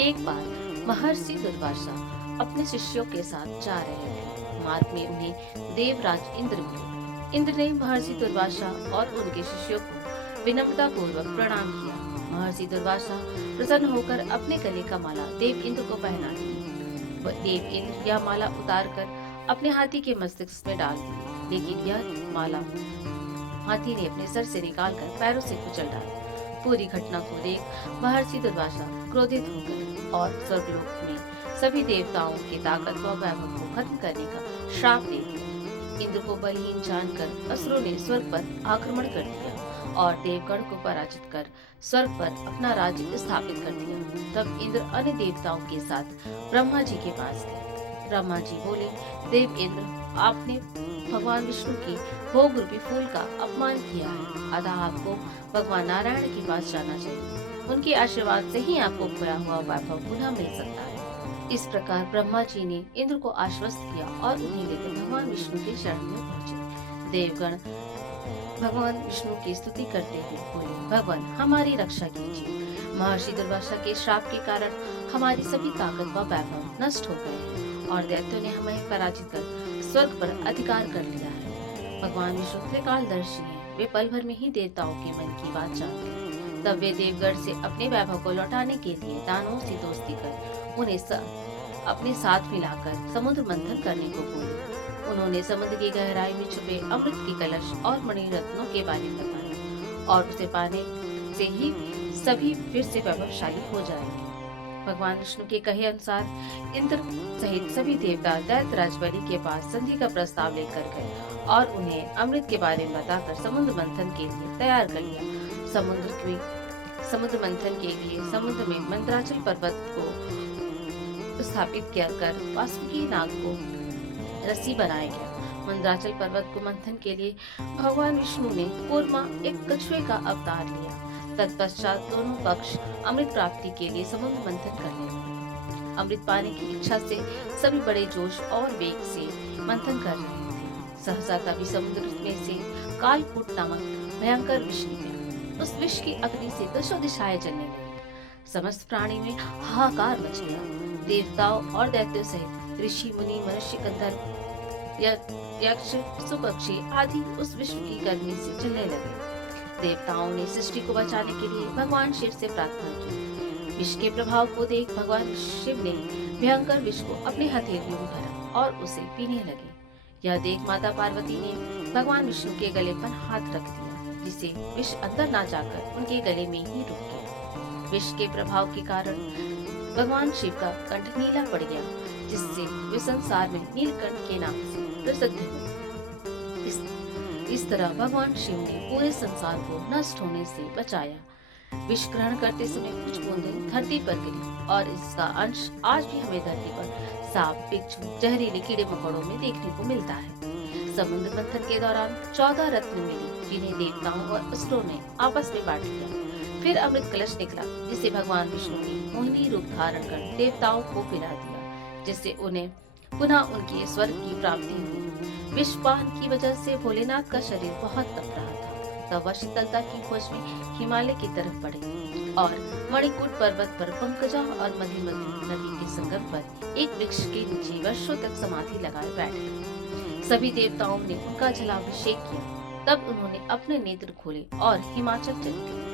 एक बार महर्षि दुर्वासा अपने शिष्यों के साथ जा रहे थे। मार्ग में उन्हें देवराज इंद्र मिले। इंद्र ने महर्षि दुर्वासा और उनके शिष्यों को विनम्रता पूर्वक प्रणाम किया। महर्षि दुर्वासा प्रसन्न होकर अपने गले का माला देव इंद्र को पहना दी। वह देव इंद्र यह माला उतार कर अपने हाथी के मस्तिष्क में डाल दी, लेकिन यह माला हाथी ने अपने सर से निकालकर पैरों से कुचल डाला। पूरी घटना को देख महर्षि दुर्वासा क्रोधित हो गए और स्वर्गलोक में सभी देवताओं की ताकत व वैभव को खत्म करने का श्राप दे दिया। इंद्र को बलहीन जानकर असुरों ने स्वर्ग पर आक्रमण कर दिया और देवगण को पराजित कर स्वर्ग पर अपना राज्य स्थापित कर दिया। तब इंद्र अन्य देवताओं के साथ ब्रह्मा जी के पास गए। ब्रह्मा जी बोले, देव इंद्र, आपने भगवान विष्णु की भोग रूपी फूल का अपमान किया है, अतः आपको भगवान नारायण के पास जाना चाहिए। उनके आशीर्वाद से ही आपको खोया हुआ वैभव पुनः मिल सकता है। इस प्रकार ब्रह्मा जी ने इंद्र को आश्वस्त किया और उन्हें लेकर भगवान विष्णु के शरण में पहुँचे। देवगण भगवान विष्णु की स्तुति करते हुए बोले, भगवान हमारी रक्षा कीजिए। महर्षि दुर्वासा के श्राप के कारण हमारी सभी ताकत व वैभव नष्ट हो गए हैं और दैत्यों ने हमें पराजित कर स्वर्ग पर अधिकार कर लिया है। भगवान विष्णु त्रिकालदर्शी हैं, वे पल भर में ही देवताओं के मन की बात जान गए। तब वे देवगढ़ से अपने वैभव को लौटाने के लिए दानवों से दोस्ती कर उन्हें अपने साथ मिलाकर समुद्र मंथन करने को बोले। उन्होंने समुद्र की गहराई में छुपे अमृत के कलश और मणिरत्नों के बारे में बताया और उसे पाने से ही सभी फिर से वैभवशाली हो जाएंगे। भगवान विष्णु के कहे अनुसार इंद्र सहित सभी देवता दैत्यराज बलि के पास संधि का प्रस्ताव लेकर गए और उन्हें अमृत के बारे में बताकर समुद्र मंथन के लिए तैयार कर लिया। समुद्र मंथन के लिए समुद्र में मंत्राचल पर्वत को स्थापित किया कर वासुकी नाग को रस्सी बनाया गया। मंदराचल पर्वत को मंथन के लिए भगवान विष्णु ने कूर्मा एक कछुए का अवतार लिया। तत्पश्चात दोनों पक्ष अमृत प्राप्ति के लिए समुद्र मंथन करने लगे। अमृत पाने की इच्छा से सभी बड़े जोश और वेग से मंथन कर रहे थे। सहसा तभी समुद्र में से कालकूट नामक भयंकर विष निकला। उस विष की अग्नि से दशों दिशाएं जलने लगी। समस्त प्राणी में हाहाकार मच गया। देवताओं और दैत्यों सहित ऋषि मुनि मनुष्य गंधर्व यक्ष सुपक्षी आदि उस विश्व की गर्मी से जलने लगे। देवताओं ने सृष्टि को बचाने के लिए भगवान शिव से प्रार्थना की। विष के प्रभाव को देख भगवान शिव ने भयंकर विष को अपने हथेलियों में भरा और उसे पीने लगे। यह देख माता पार्वती ने भगवान विष्णु के गले पर हाथ रख दिया, जिससे विष अंदर ना जाकर उनके गले में ही रुक गया। विष के प्रभाव के कारण भगवान शिव का कंठ नीला पड़ गया, जिससे वे संसार में नीलकंठ के नाम से प्रसिद्ध हुए। इस तरह भगवान शिव ने पूरे संसार को नष्ट होने से बचाया। विष ग्रहण करते समय कुछ बूंदें धरती पर गिरी और इसका अंश आज भी हमें धरती पर सांप, बिच्छू, जहरीले कीड़े मकोड़ों में देखने को मिलता है। समुद्र मंथन के दौरान 14 रत्न मिले, जिन्हें देवताओं और असुरों ने आपस में बांट लिया। फिर अमृत कलश निकला, जिसे भगवान विष्णु ने मोहिनी रूप धारण कर देवताओं को पिला दिया, जिससे उन्हें पुनः उनके स्वर्ग की प्राप्ति हुई। विषपान की वजह से भोलेनाथ का शरीर बहुत तप रहा था। तब वह शीतलता की खोज में हिमालय की तरफ बढ़े और मणिकूट पर्वत पर पंकजा और मधुमती नदी के संगम पर एक वृक्ष के नीचे वर्षों तक समाधि लगाए बैठ गए। सभी देवताओं ने उनका जलाभिषेक किया। तब उन्होंने अपने नेत्र खोले और हिमाचल चले गए।